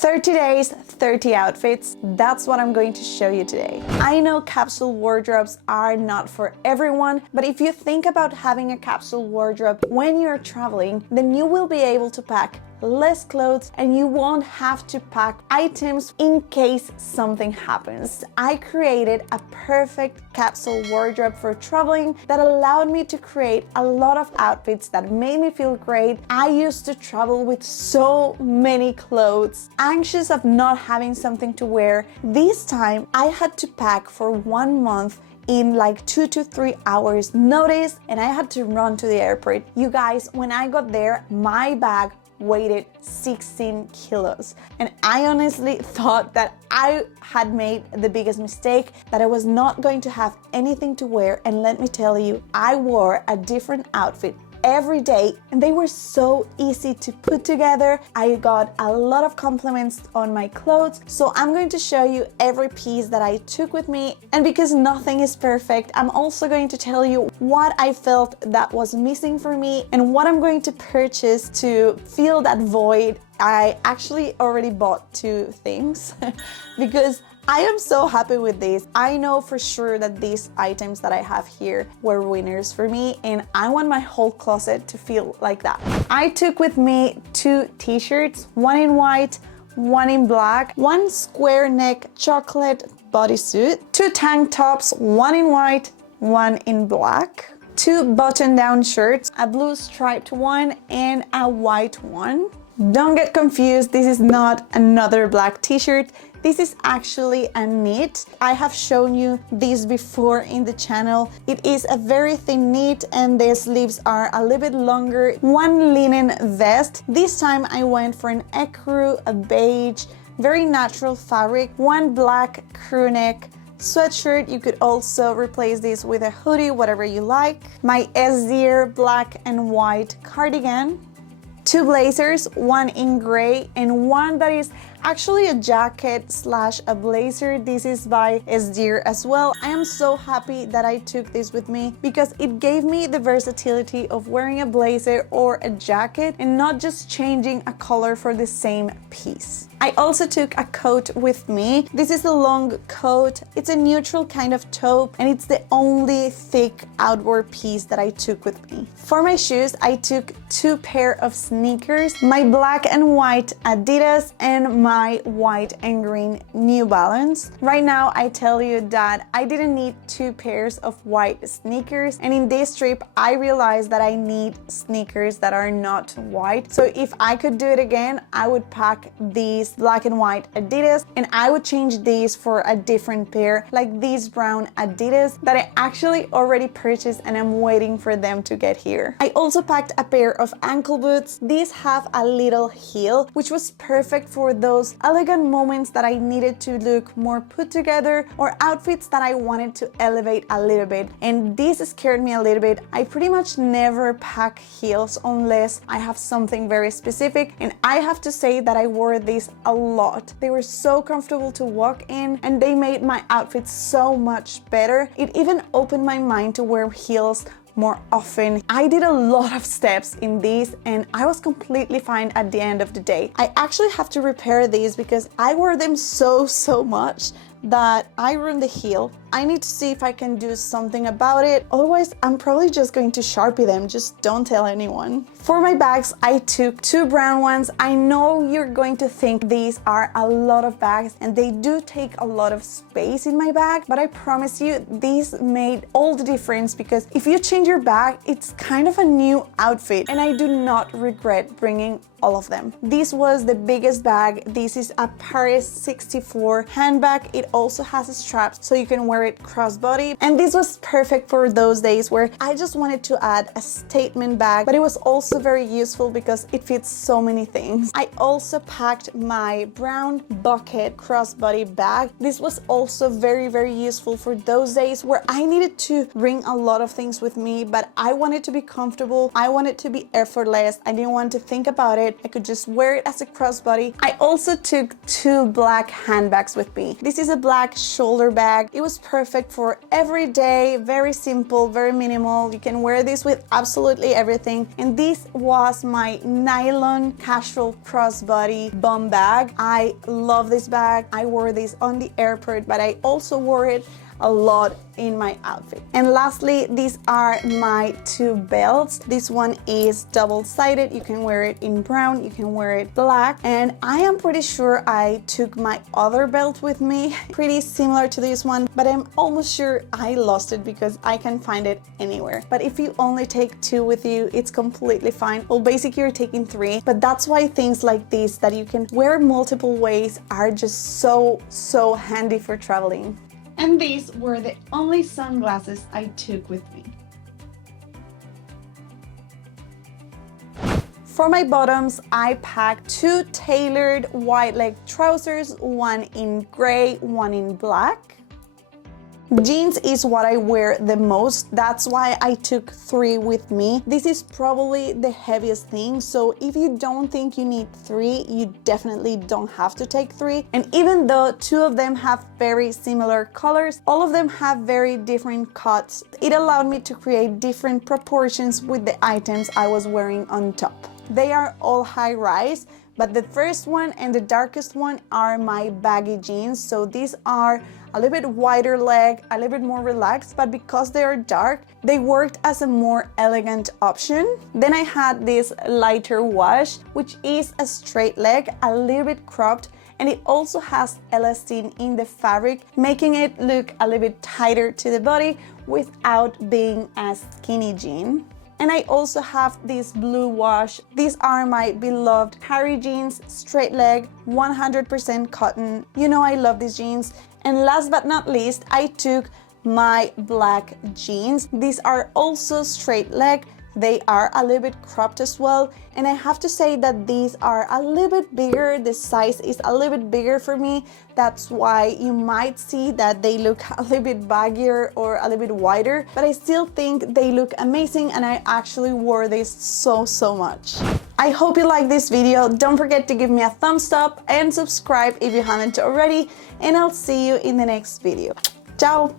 30 days, 30 outfits. That's what I'm going to show you today. I know capsule wardrobes are not for everyone, but if you think about having a capsule wardrobe when you're traveling, then you will be able to pack less clothes and you won't have to pack items in case something happens. I created a perfect capsule wardrobe for traveling that allowed me to create a lot of outfits that made me feel great. I used to travel with so many clothes, anxious of not having something to wear. This time I had to pack for 1 month in like 2 to 3 hours notice, and I had to run to the airport. You guys, when I got there, my bag weighed 16 kilos. And I honestly thought that I had made the biggest mistake, that I was not going to have anything to wear. And let me tell you, I wore a different outfit every day and they were so easy to put together. I got a lot of compliments on my clothes, so I'm going to show you every piece that I took with me. And because nothing is perfect, I'm also going to tell you what I felt that was missing for me and what I'm going to purchase to fill that void. I actually already bought 2 things because I am so happy with this. I know for sure that these items that I have here were winners for me, and I want my whole closet to feel like that. I took with me 2 t-shirts, one in white, one in black, one square neck chocolate bodysuit, 2 tank tops, one in white, one in black, 2 button-down shirts, a blue striped one and a white one. Don't get confused, this is not another black t-shirt. This is actually a knit. I have shown you this before in the channel. It is a very thin knit and the sleeves are a little bit longer. One linen vest. This time I went for an ecru, a beige, very natural fabric. One black crew neck sweatshirt. You could also replace this with a hoodie, whatever you like. My S-Deer black and white cardigan. 2 blazers, one in gray and one that is actually a jacket slash a blazer. This is by S-Deer as well. I am so happy that I took this with me because it gave me the versatility of wearing a blazer or a jacket and not just changing a color for the same piece. I also took a coat with me. This is a long coat. It's a neutral kind of taupe and it's the only thick outdoor piece that I took with me. For my shoes, I took 2 pair of sneakers, my black and white Adidas and my white and green New Balance. Right now, I tell you that I didn't need 2 pairs of white sneakers, and in this trip, I realized that I need sneakers that are not white. So if I could do it again, I would pack these black and white Adidas and I would change these for a different pair, like these brown Adidas that I actually already purchased and I'm waiting for them to get here. I also packed a pair of ankle boots. These have a little heel, which was perfect for those elegant moments that I needed to look more put together or outfits that I wanted to elevate a little bit. And this scared me a little bit. I pretty much never pack heels unless I have something very specific, and I have to say that I wore these a lot. They were so comfortable to walk in and they made my outfit so much better. It even opened my mind to wear heels more often. I did a lot of steps in these and I was completely fine at the end of the day. I actually have to repair these because I wore them so much that I ruined the heel. I need to see if I can do something about it. Otherwise, I'm probably just going to Sharpie them. Just don't tell anyone. For my bags, I took 2 brown ones. I know you're going to think these are a lot of bags and they do take a lot of space in my bag, but I promise you, these made all the difference because if you change your bag, it's kind of a new outfit and I do not regret bringing all of them. This was the biggest bag. This is a Paris 64 handbag. It also has a strap so you can wear it crossbody, and this was perfect for those days where I just wanted to add a statement bag, but it was also very useful because it fits so many things. I also packed my brown bucket crossbody bag. This was also very useful for those days where I needed to bring a lot of things with me, but I wanted to be comfortable. I wanted to be effortless. I didn't want to think about it. I could just wear it as a crossbody. I also took 2 black handbags with me. This is a black shoulder bag. It was perfect for every day, very simple, very minimal. You can wear this with absolutely everything. And this was my nylon casual crossbody bum bag. I love this bag. I wore this on the airport, but I also wore it a lot in my outfit. And lastly, these are my two belts. This one is double-sided. You can wear it in brown, you can wear it black, and I am pretty sure I took my other belt with me, pretty similar to this one, but I'm almost sure I lost it because I can find it anywhere. But if you only take two with you, it's completely fine. Well, basically you're taking three, but that's why things like this that you can wear multiple ways are just so handy for traveling. And these were the only sunglasses I took with me. For my bottoms, I packed two tailored wide leg trousers, one in gray, one in black. Jeans is what I wear the most. That's why I took three with me. This is probably the heaviest thing, so if you don't think you need three, you definitely don't have to take three. And even though two of them have very similar colors, all of them have very different cuts. It allowed me to create different proportions with the items I was wearing on top. They are all high-rise, but the first one and the darkest one are my baggy jeans. So these are a little bit wider leg, a little bit more relaxed, but because they are dark, they worked as a more elegant option. Then I had this lighter wash, which is a straight leg, a little bit cropped, and it also has elastin in the fabric, making it look a little bit tighter to the body without being a skinny jean. And I also have this blue wash. These are my beloved Harry jeans, straight leg, 100% cotton. You know I love these jeans. And last but not least, I took my black jeans. These are also straight leg. They are a little bit cropped as well. And I have to say that these are a little bit bigger. The size is a little bit bigger for me. That's why you might see that they look a little bit baggier or a little bit wider. But I still think they look amazing, and I actually wore this so much. I hope you like this video. Don't forget to give me a thumbs up and subscribe if you haven't already. And I'll see you in the next video. Ciao!